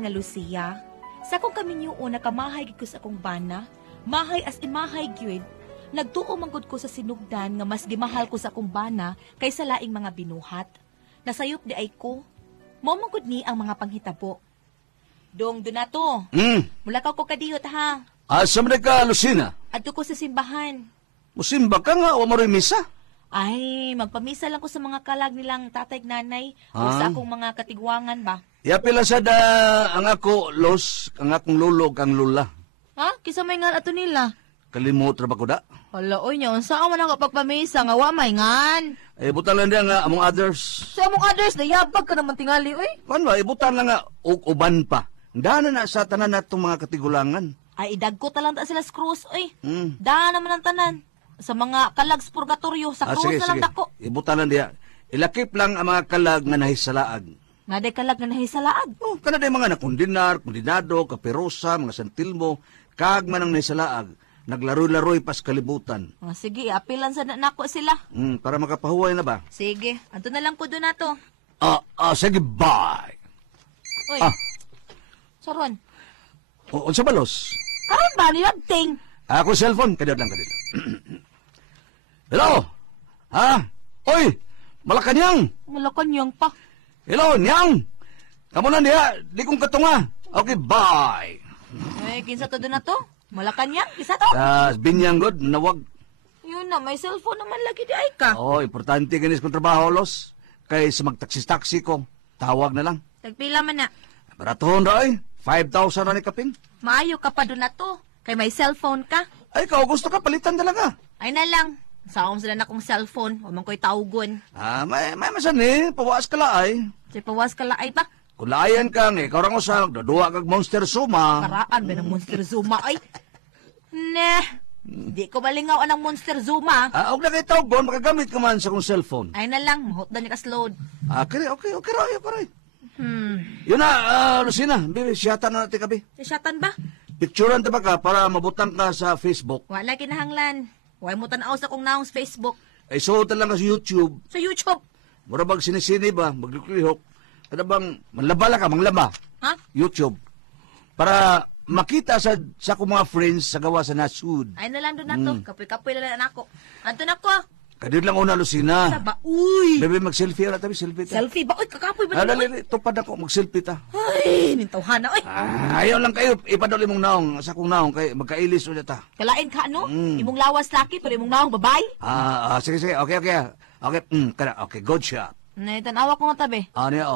nga Lucia, sa akong kaminyo nakamahay gid ko sa akong bana, mahay as in mahay gyud, nagtuo manggod ko sa sinugdan nga mas gimahal ko sa akong bana kaysa laing mga binuhat. Nasayop di ay ko, mao manggod ni ang mga panghitabo. Dong Donato, mulakaw ko kadiyot ha. Asa man ka, Lucina? Adto ko sa simbahan. Musimba ka nga, wa maroy misa? Ay, magpamisa lang ko sa mga kalag nilang tatay nanay o sa akong mga katigwangan ba. Pila sa da ang ako, Los, ang akong lolo, kang lula. Ha? Kisa may nga ato nila? Kalimot ra ba ko da? Hala, oy niya, saan man ako pagpamisa nga wa may ngan? Ibutan lang nga among others. Sa among others, nayabag ka naman tingali, oy. Kan ba, ibutan lang nga uban pa. Dana na sa tanan natong mga katigulangan. Ay, idagko talang ta sila sa krus, oy. Daan naman ang tanan. Sa mga kalag sa purgatorio, sa krus sige, na lang sige. dako. Ibutan lang diya. Ilakip lang ang mga kalag nga nahisalaag. Nga day kalag na nahisalaag. Oh, kana day mga nakundinar, kundinado, kaperosa, mga santilmo, kag man ang nahisalaag. Naglaroy-laroy pas kalibutan. Sige, apilan sa nako sila. Para makapahuway na ba? Sige, anto na lang po doon na to. Sige, bye. Uy, Saron. Unsa ba, Los? Karon ba, nilagting? Ako cellphone, kadiyot lang. Hello? Ha? Oy, Malacanang. Malakanyang pa. Hello, Nyang. Kamu na diya, di kong katunga. Okay, bye. Ay, kinsa to doon na to? Malakanyang, isa to? Binyang god, nawag. Yun na, may cellphone naman lagi di ay ka. Importante ganis kong trabaho, Los. Kay sa magtaksis-taksi ko, tawag na lang. Tagpila man na. Baratohon na ay, 5,000 na ni Kaping. Maayo ka pa doon na to. Kay may cellphone ka. Ay, ikaw, gusto ka palitan talaga. Ay na lang. Saom sila na kong cellphone. O man ko'y tawgon. May masan eh, pawaas ka laay. Say pawas ka laay pa. Kulayan ka nga, ikaw rang usang, daduwa kag Monster Suma. Karaan ba ng Monster Zuma ay? Di ko malingaw anang Monster Zuma. Og na kay tawgon, makagamit ka man sa kong cellphone. Ay na lang, mahot na niya ka-slowed. Okay, Roy. Yun na, Lucina, bibi, siyatan na natin kabi. Isyatan ba? Picturean ta ba ka para mabutang ka sa Facebook? Wala kinahanglan. Huwag mo tanaw sa kong naong sa Facebook. Ay, suotan lang ka sa YouTube. Sa YouTube. Mura bang sinisini ba, maglikuihok. Kada bang, manlabala ka, manglaba. Ha? YouTube. Para makita sa akong mga friends sa gawa sa nasud. Ay na lang doon na to. Kapoy-kapoy na lang ako. Anto na ko. Kadid lang una, Lucina. Saba, uy! Bebe, mag-selfie na tabi, selfie ta. Selfie ba? Uy, kakapoy ba naman? Dali, tupad ako, mag-selfie ta. Ay, nintawhan na, uy. Ayaw lang kayo, ipadali mong naong, sa kong naong, kay magkailis ulit ta. Kalain ka, no? Imong lawas laki, pero imong naong babae. Sige, okay. Okay, good shot. Tanawa ko nga tabi. Niya,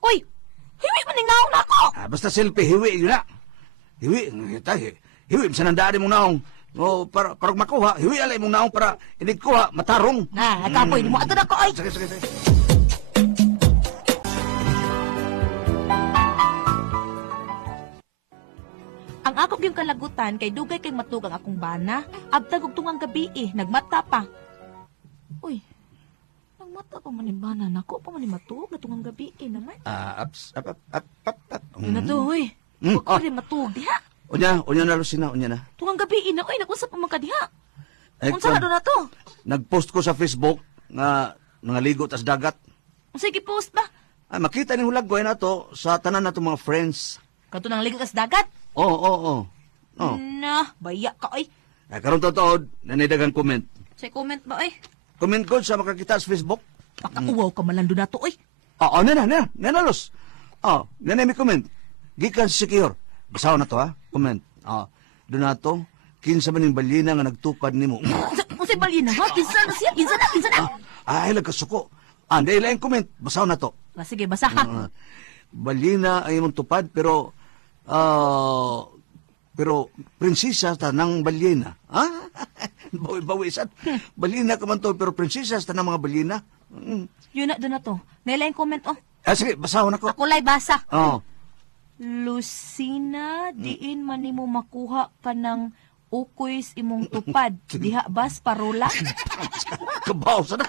Uy! Hiwi man yung naong na ako! basta selfie, hiwi, yun na. Hiwi, sa nandaan mong naong. Para makuha, hiwi alay mong naong para inigkuha, matarong. Kapoy, di mo ato na ko, ay! Sige. Ang akog yung kalagutan kay dugay kay matug ang akong bana, abtag og tungang gabi nagmata pa. Uy, nagmata pa man yung bana, nako pa man yung matug na tungang gabi naman. Up. Yun na to, uy. Huwag ko rin matug, diha. Unya na, Lucina, unya na. Tungang gabi na, uy, nakunsa pa man ka diha. Ay, Unsa na doon na to? Nagpost ko sa Facebook nga nangaligo tas dagat. Sige, post ba? Ay, makita ni hulagway na to sa tanan na to mga friends. Kato nang ligot sa dagat? Oo. Baya ka, ay. Ay, karon totoo, nanidagang comment. Say comment ba, ay? Comment ko sa makakita sa Facebook. Pakauwaw ka man lang doon na to, ay. Nanalos. Nanay may comment. Gikan sa secure. Basaw na to, ha? Comment. Doon na to, kinsa man yung balyina nga nagtupad ni mo. Kung say balina, ha? Kinsa na siya? Kinsa na? Ay, lagkasuko. Dahil lang comment. Basaw na to. Sige, basa ka. Balyina ay mong tupad, pero prinsesa ta ng balyena. Bawisan. Balyena ka man to, pero prinsesa ta ng mga balyena. Yun na, doon na to. Nailaing comment, oh. Sige, basahon ako. Ako lay basa. Oo. Lucina, diin man nimo makuha ka ng ukoys imong tupad. Diha bas parola. Kabaw sa na.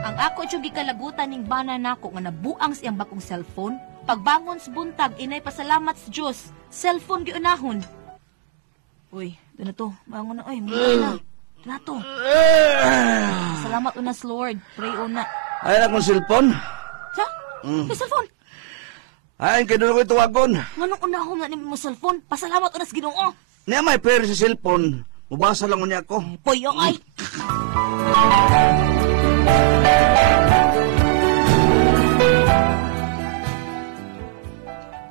Ang ako tiyong gikalagutan ning bana nako nga nabuang siyang bakong cellphone, Pagbangon sa buntag, inay pasalamat sa Diyos. Cellphone giunahon. Uy, doon na to. Bangon na, uy. Muna na. Doon na to. Salamat una sa Lord. Pray una. Ay, akong cellphone. Sa? May cellphone. Ay, kaya ko ituwagon. Nganong unahon na ni mo cellphone? Pasalamat una sa Ginoo. Niya may pera sa cellphone. Mubasa lang mo niya ako. Puyo ay.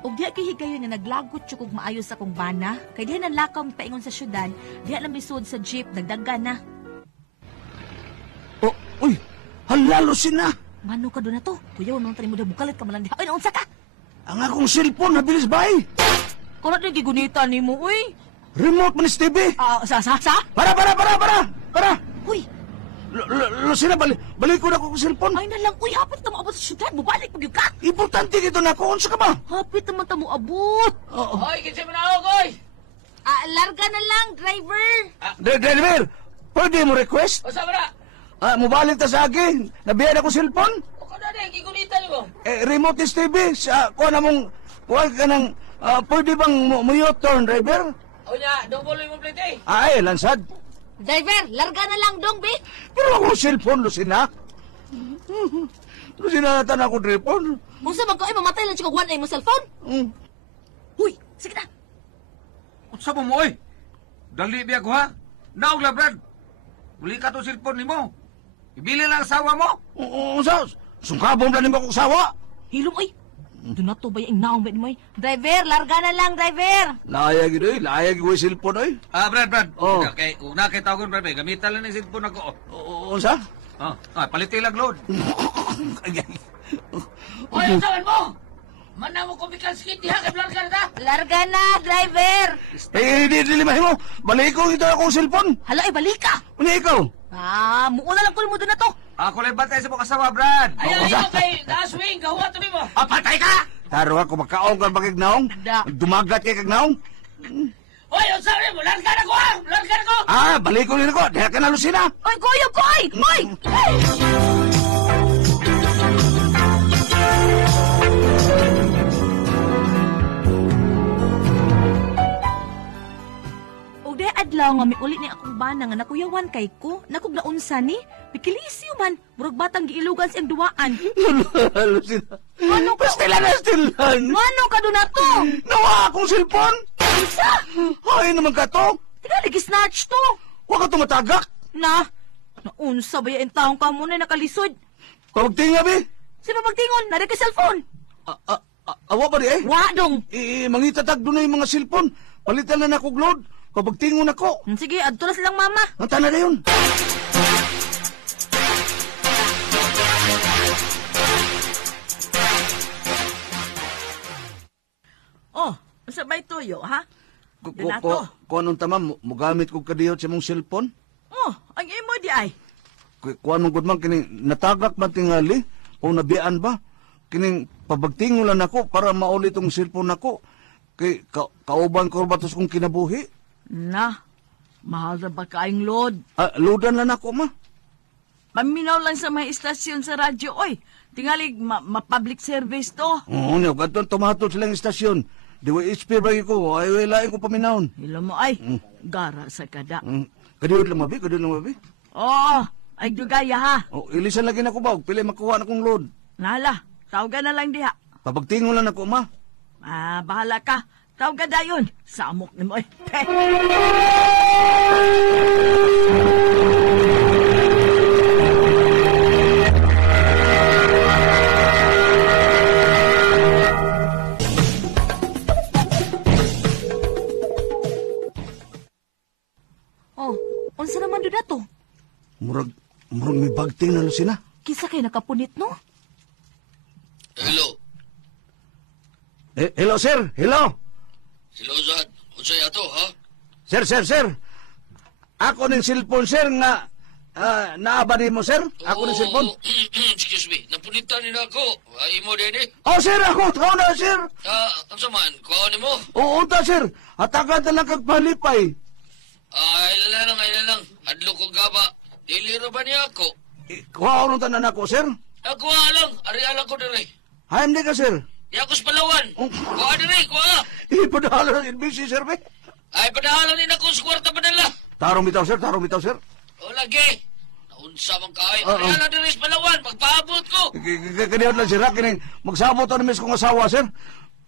Og diha kay higayon na naglagot siya kog maayo sa kong bana, kay diha nanlakaw paingon sa syudad, diha lang bisod sa jeep nagdaga na. Oh, uy, halalo sina. Mano ka doon na to? Kuya, nung tani mo daw bukalit ka malang diha. Ay, naunsa ka? Ang akong cellphone, nabilis ba eh? Kung natin gigunita ni mo, uy. Remote man is TV. Sa? Para! Uy, Lucina, balik ko na ko cellphone. ay na lang, uy, hapit na mo abot sa syudad, bubalik mo ka. Importante kito na ako. Unsa ka ba? Hapit naman ta mo abot. Oo. Hoy, kinsa mo na ako, koy! Larga na lang, driver. Driver, pwede mo request? O sa bara? Mubalik ta sa akin. Nabiyan ako cellphone. O ka na din, gigunita niyo mo. Remote is TV. Kuha na mong, kuha ka ng, pwede bang mo U-turn, driver? O niya, double mo plate eh. Ay, lansad. Driver, larga na lang dong, be. Pero ako cellphone, Lucina. Lucina, natan ako driver. Kung sa magkaoy, mamatay lang siya kung one ay mo cellphone. Mm. Uy, sige na. Unsa mo mo, oy? Dali biya ko, ha? Naog la, Brad. Muli ka to cellphone nimo. Ibili lang asawa mo. Unsa? Sungkabong na nimo kong sawa. Hilom, uy. Doon na to ba yung naong ba mo, driver, larga na lang, driver. Layag ito, layag ko yung cellphone, oy. Brad. Oh. Okay, kung nakita ko, Brad, gamitan lang ng cellphone ako. Unsa? Palitin lang load. Hoy, ang sawan mo! Mana mo kumikal skit, diha kay blar ka na ta? Larga na, driver. Di limahin mo. Balik ko ito akong cellphone. Hala, ay balik ka. Ano ikaw? Muuna lang ko mo doon na to. Ako lang batay sa mga asawa, Brad. Ayaw kay na-swing, gahuwa to mo. Patay ka! Taro ako makaong ka bakig naong. Da. Dumagat kay kag naong. Hoy, ang sawan mo, larga na ko ha! Larga na ko! Balik ko rin ako. Diha ka na, Lucina. Oy, kuya, koy! Oy! Og day adlaw nga miuli ni akong bana nga nakuyawan kay ko, nakog naunsa ni, pikilisyo man, murag batang giilugan siyang duwaan. Lucina. Ano ka? Pastilan na stilan. Ano ka doon na to? Nawa akong cellphone. Isa! Ay naman ka to. Tinaligi snatch to! Huwag ka tumatagak. Naunsa ba yung taong ka muna nakalisod? Pagtinga, be. Sino magtingon? Nari ka cellphone? Awa pa di eh. Wa dong! Mangitatag doon na yung mga cellphone. Palitan na ako load. Pabagtingon ako. Sige, adto na silang mama. Ang tana na yun. Oh, sabay toyo, ha? Donato. Kung anong tama, mugamit ko kadiyot sa mong cellphone. Oh, ang imo di ay. Kung anong gudman, kining natagak ba tingali? O nabiyaan ba? Kining pabagtingon lang ako para maulit tong cellphone ako. Kay kauban ko ba tos kong kinabuhi? Na, mahal na ba kaing load? Loadan lang ako, ma. Paminaw lang sa mga istasyon sa radyo, oy. Tingalig, ma-public service to. Oo, niyo, ganito tumatod silang istasyon. Di wa HP ba ko, ay walain ko paminahon. Hila mo ay, gara sa kada. Kadiyot lang mabi, Oh, ay dugaya ha. Ilisan lagi na ko ba, pili makuha na kong load. Nala, tawagan na lang diha. Pabagtingon lang ako, ma. Bahala ka. Tawagan dayon. Samok ni mo, oy. Unsa naman doon na to? Murag may bagting na Lucina. Kisa kay nakapunit, no? Hello. Hello, sir. Hello. Hello, Zad. Unsay ato, ha? Sir. Ako ning cellphone, sir, nga naabari mo, sir? Ako ning cellphone. Excuse me. Napunitan ni na ako. Ay mo din eh. Oh, sir, ako. Tao na, sir. Ang saman, kuha ni mo? Oo, ta, sir. Atagan na lang kagpalipay. Ilan lang. Adlo ko gaba. Diliro ba niya ako? Kuha ko nung tanan ako, sir. Ako lang. Ari alang ko dire. Hayam di ka, sir. Di ako sa Palawan. Oh. Kuha diri, kuha. Ipadala ng NBC, sir, be. Ay, padahalan din ako sa kwarta padala. Tarong bitaw, sir. O lagi. Naunsa man kayo. Oo. Padahalan diri sa Palawan. Magpaabot ko. Kaniyan lang, sir, ha? Kining magsabot ang miss kong asawa, sir.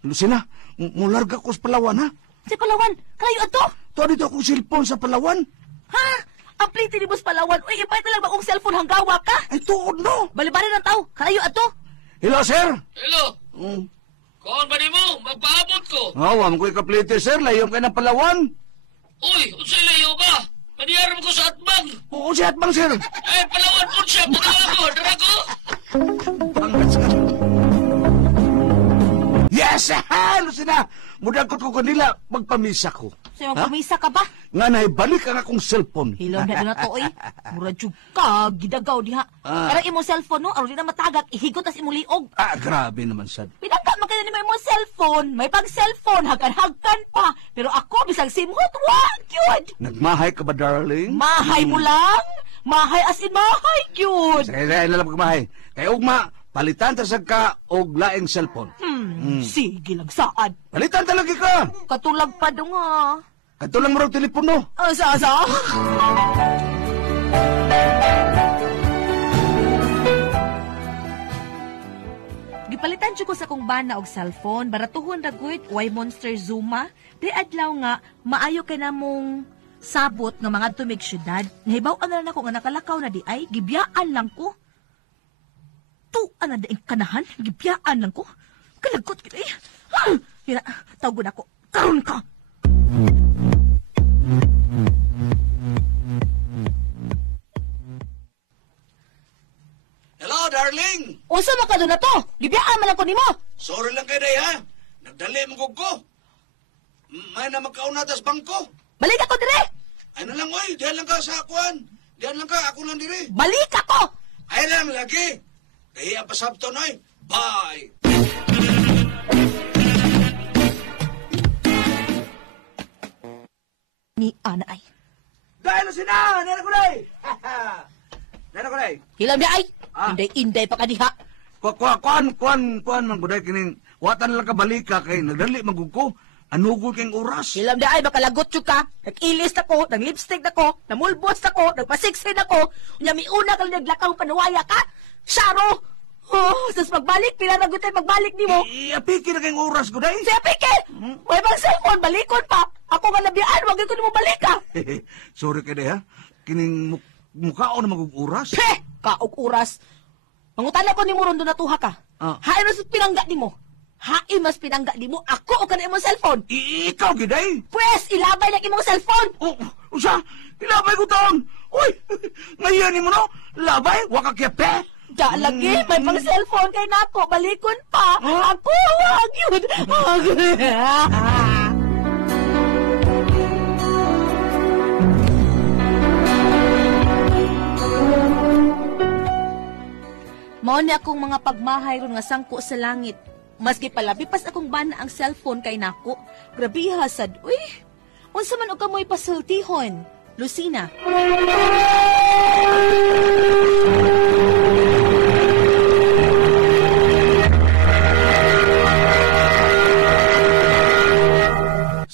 Lucina, mularga ko sa Palawan, ha? Sa Palawan, kayo ato? To, dito akong cellphone sa Palawan. Ha? Ang plate ni Boss Palawan. Uy, ibay talaga ba akong cellphone hanggawa ka? Ay, tuod, no? Balibarin ng tao. Kayo ato? Hello, sir. Hello. Mm. Kuha ba ni mo? Magpaabot ko. Awam ko ikaplite, sir. Layong kayo ng Palawan. Uy, unsay layo ba? Maniyaram ko sa atbang. Oo, si Atbang, sir. Ay, Palawan po siya. Padawa ko. Dara ko. Pangat, sir. Yes, ha, Lucina. Mudagkot ko kanila, magpamisa ko. Sa'yo, pumisa ka ba? Nga naibalik ang akong cellphone. Hilaw na doon na to, eh. Mura jud ka, gidagaw diha. Pero imong cellphone, no? Aron di na matagak, ihigot as imong liog. Grabe naman, sad. Pinangka man kaya ni may imong cellphone. May pag-cellphone, hagan-hagan pa. Pero ako, bisag simhot, wag yun. Nagmahay ka ba, darling? Mahay mo lang. Mahay as in mahay yun. Sige, nalang pagmahay. Kaya ugma, palitan tasag ka og laing cellphone. Sige lang saan. Palitan talaga ka. Katulag pa dong ha. Kato lang mo raw telepono. Asa? Gipalitan siya ko sa kong bana og cellphone, baratuhon ra gud, way Monster Zuma. Di adlaw nga, maayo kay namong sabot nga mga tumig syudad. Nahibaw-an na ako nga nakalakaw na di ay, gibiyaan lang ko. Tuan na daing kanahan, gibiyaan lang ko. Kalagot kita eh. Hina, tawgon ako. Karon ka! Hello, darling. Unsa man ka doon na to? Gibiyaan man ako nimo. Sorry lang kayo, day, ha? Nagdali mo ko. May na magkaunatas bangko. Balik ako dire! Ay na lang, oy. Diyan lang ka sa akuan. Diyan lang ka, ako lang diri. Balik ako! Ay lang, lagi. Kaya pa sabto, noy. Bye. Ni Ana ay. Dahil sina, nana ko day. Nana ko day. Hilam di ay. Ah. Inday pa ka diha. Kuan man guday kining watan lang ka balika kay nagdali magugko. Anugol kayong oras. Hilam di ay baka lagot yun ka. Nag-ilis ako, nag-lipstick ako, namulbos ako, nagpasiksin ako. Unya mi una ka naglakaw panuwaya ka. Sharo! Oh, sus magbalik, pila na gutay magbalik ni mo. Apiki na kayong oras guday. Siya pike! May bang cellphone, balikon pa. Ako nga nabiyaan, wag ko mo balik ka. Sorry kay day, ha. Kining mukhaon na magug oras. He! Kaog oras. Mangutala ko ni mo rondo na tuha ka. Ah. Hain mas pinangga ni mo. Hain mas pinangga ni mo. Ako o ka na imong cellphone. Ikaw giday. Pwes, ilabay lang imong cellphone. Oh, usa, ilabay ko taon. Uy, ngayon mo no? Labay, waka kyape. Da lagi, may pang cellphone kay nako. Balikon pa. Huh? Ako, wag yun. Mao ni akong mga pagmahay ron nga sangko sa langit. Maski palabi pas akong bana ang cellphone kay nako. Grabe hasad. Uy, unsa man og kamoy pasultihon? Lucina.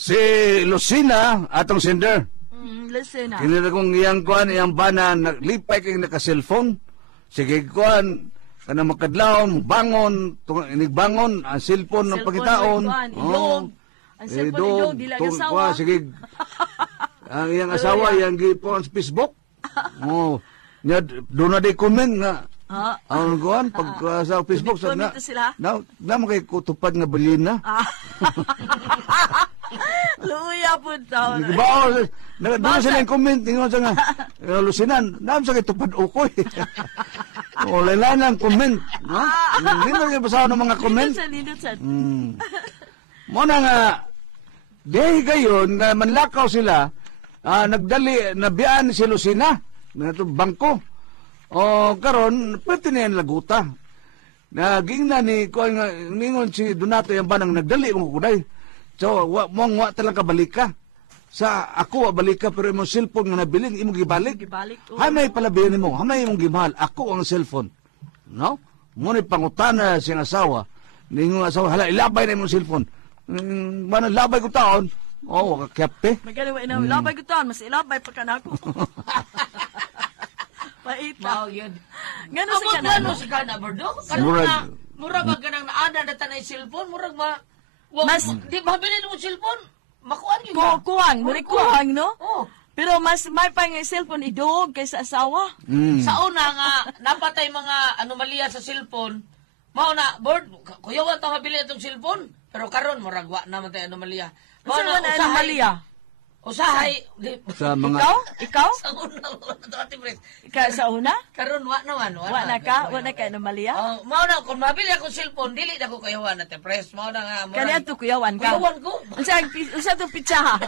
Si Lucina, atong sender. Listen na. Kinila kong iyang kuan, iyang bana, naglipay kay naka-cellphone. Sige kuan, kana makadlawon, bangon, inigbangon, ang cellphone ng pagkitaon. Ilog. Ang cellphone ilog, dila ang asawa. Sige, ang iyang asawa, iyang gipon sa Facebook. Oh, niya, doon na di comment nga. Ang kuan, pag sa Facebook, sa Nag-comment na sila? na makay kutupad nga balin na. Luya po taon. Di ba? Doon sila yung comment. Tingnan sa nga, Lucinan, naam sa kayo tupad ukoy. Wala lang ang comment. No? Hindi na kayo basahan ng mga comment. Lindusan. Muna nga, dahil gayon, na manlakaw sila, nagdali, nabiyaan si Lucina, na bangko. O karon, pwede na yan laguta. Naging na ni, ningon si Donato yung banang nagdali mo kuday. So, wa talang kabalik ka. Sa ako, balik ka, pero imong cellphone nga nabiling, imong gibalik. Gibalik, oo. Hamay palabihan mo, hamay imong gimahal. Ako ang cellphone. No? Ngunit pangutana siyang asawa, Ningon asawa, hala, ilabay na imong cellphone. Mana labay ko taon. Oh, kakyape. Magkano ilabay ko taon, mas ilabay pa ka na ako. Paita. Mao yun. Gano sa Amot kanan? ano si kana Bordo? Karon Murag- na mura ba ganang naana na tanay cellphone, murag di mabili mo cellphone. Makuan yun ba? Kuhang, kuhang, no? Oh. Pero mas may pang cellphone idog kaysa asawa. Sa una nga napatay mga anomalya sa cellphone. Mao na board kuyawan ta mabili itong cellphone. Pero karon murag wa na man tay anomalya. Mao Ano na anomalya? Usahay Sa mga... Ikaw? sa una to Ate Pres. Ikaw sa una? Karon wa naman. Wa na ka? Wa na ka anomalya? Oh, mao na kung mabili ako cellphone dili na ko kayawan Ate Pres. Mao na nga Kani ato kuyawan ka. Kuyawan ko. Unsa to pitsaha?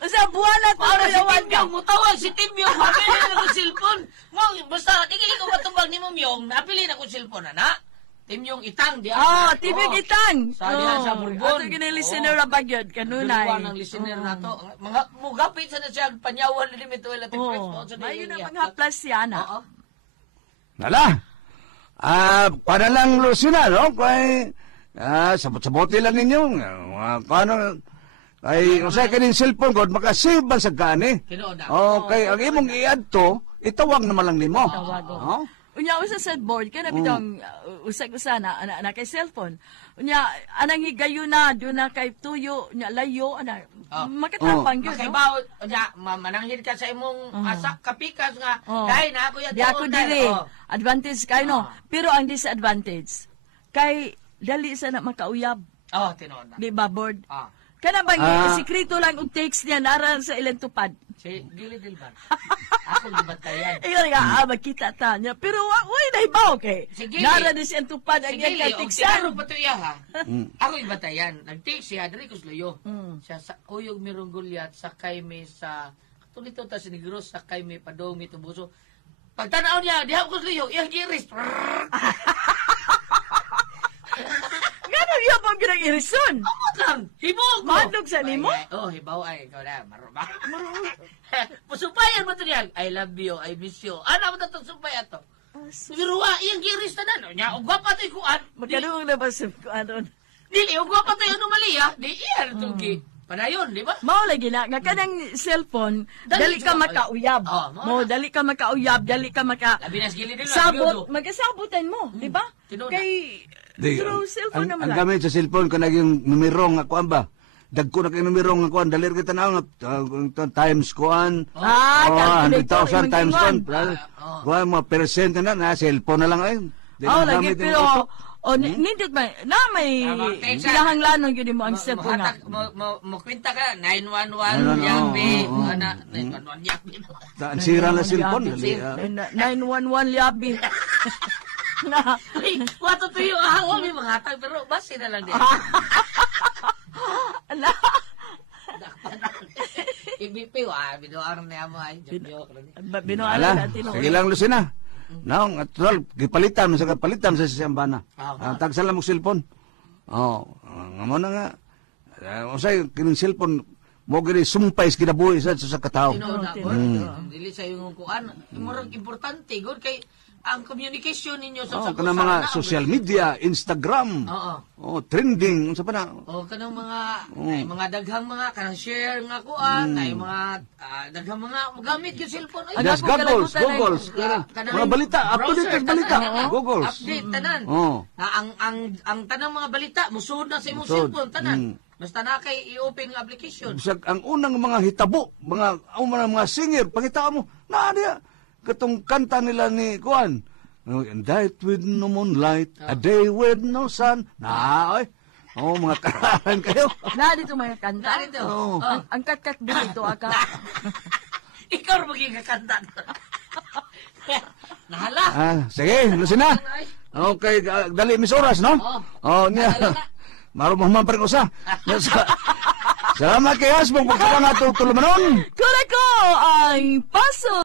Unsa buwan at Para si kuyawan ka? Timyong, mutawag si Timyong, mabili na ko cellphone. Mo, basta, di ko matubag ni Mumyong, napili na ko cellphone, ana. Timyong itang, di Ah, tibig itang. Sa diha sa Bourbon. Ato gini listener ra bagyod kanunay. Duluan ang listener na to. Mga, mugapit sa na siya, panyawan na limit oil at Pres. Oh, may yun ang mga plus yan, Oo. Nala. Panalang Lucina, no? Kay, sabot-sabote lang ninyo. Paano, kay, usay kanin cellphone ko, makasave man sa gani. Tinuod na. Okay, ang imong i-add to, itawag naman lang nimo. Tawag, Oh? Unya usa sa board kana bitong usag-usa na kay cellphone. Unya anang higayon na do na kay tuyo nya layo ana. Makatapang gyud. Makibaw, nya, mananghid ka sa imong asak kapikas nga, dahil na ako yan. Di ako dili. Advantage kay no. Pero ang disadvantage kay dali sa na makauyab. Oh, tinuod na. Di ba board? Ah. Kana bang sikreto lang og text niya naran sa ilang tupad. Si Dili Dilban. Ako gibatayan. Iyon nga, magkita ta niya. Pero why na ibaw kay? Sige. Naran din siyang tupad ang iyang Sige, katiksan. og pa to iya ha. Ako ibatayan. Nag-take siya diri ko loyo. Siya sa kuyog mirong gulyat sakay mi sa tulito ta sinigros sakay mi padong mi tubuso. Pagtanaw niya, diha ko loyo, iyang giris. Ngano iya bang ginang irison? Amot lang. Hibog mo. Madlog sa nimo? Oh, hibaw ay ikaw na maruba. Pusupayan mo to niya. I love you, I miss you. Ano mo to supay ato? Siruwa, iyang giris na na. Nya, ugwa pa to ikuan. Magkaroon na ba sa ano? Dili, ugwa pa to yung anomalya. Di iyan itong padayon, di ba? Mao lagi na nga kanang cellphone dali ka siya makauyab. Oh, Mo dali ka makauyab, dali ka maka Labi na gilid nila. sabot, magasabutan mo, di ba? Tinuod na. Kay through cellphone ang naman lang. gamit sa cellphone ka naging numero nga kuan ba? Dagko na kay numero nga kuan, dalir kita na times kuan. Calculator, 100,000 times kuan. imong Kuan mo percent na cellphone na lang ay. Di Oh, na lagi gamit yung pero auto. nindot ba na may Tama, text, kinahanglanon gyud mo ang cellphone nga. Mo kwenta ka 911 yabi, ana 911 yabi. Ang sira na cellphone. dali, 911 liabi. Na Ay, wato tuyo ahon mi mga hatag pero basi na lang di. ala. IBP wa bidoang na mo ay joke lang. Binuala Ala, natin. sige lang Lucina. Naong, actual, gipalitan sa siyambana. Tagsa lang mo cellphone. Oh, nga mo na nga. Usay, kining cellphone, mo gini sumpay kinabuhi sa katao. Tinuod na ko. Dili sa yung kuan, murag importante gud kay ang communication ninyo sa Kanang mga social media, Instagram. Oo. Oh, trending, unsa pa na? O kanang mga ay mga daghang mga kanang share nga kuan, ay mga daghang mga gamit yung cellphone ay Just ako goggles, kalagutan goggles. Mga balita, up-to-date balita. Goggles. Update tanan. Oh. Na ang tanang mga balita musuod na sa imong Musud. cellphone tanan. Basta na kay i-open nga application. Bisag ang unang mga hitabo, mga singer, pangita mo, na diya, katong kanta nila ni Kuan. A night with no moonlight, a day with no sun. Na, ay. Oh, mga karahan kayo. Na dito mga kanta. Narito. Oh. Ang kat-kat dito aka. Ikaw maging kakanta. Nahala. Sige, Lucina. Okay, dali mis oras, no? Oh, niya. Marumahan pa rin usa. Salamat kay Hasbong pagkakang ato tulumanon. Kura ko ang paso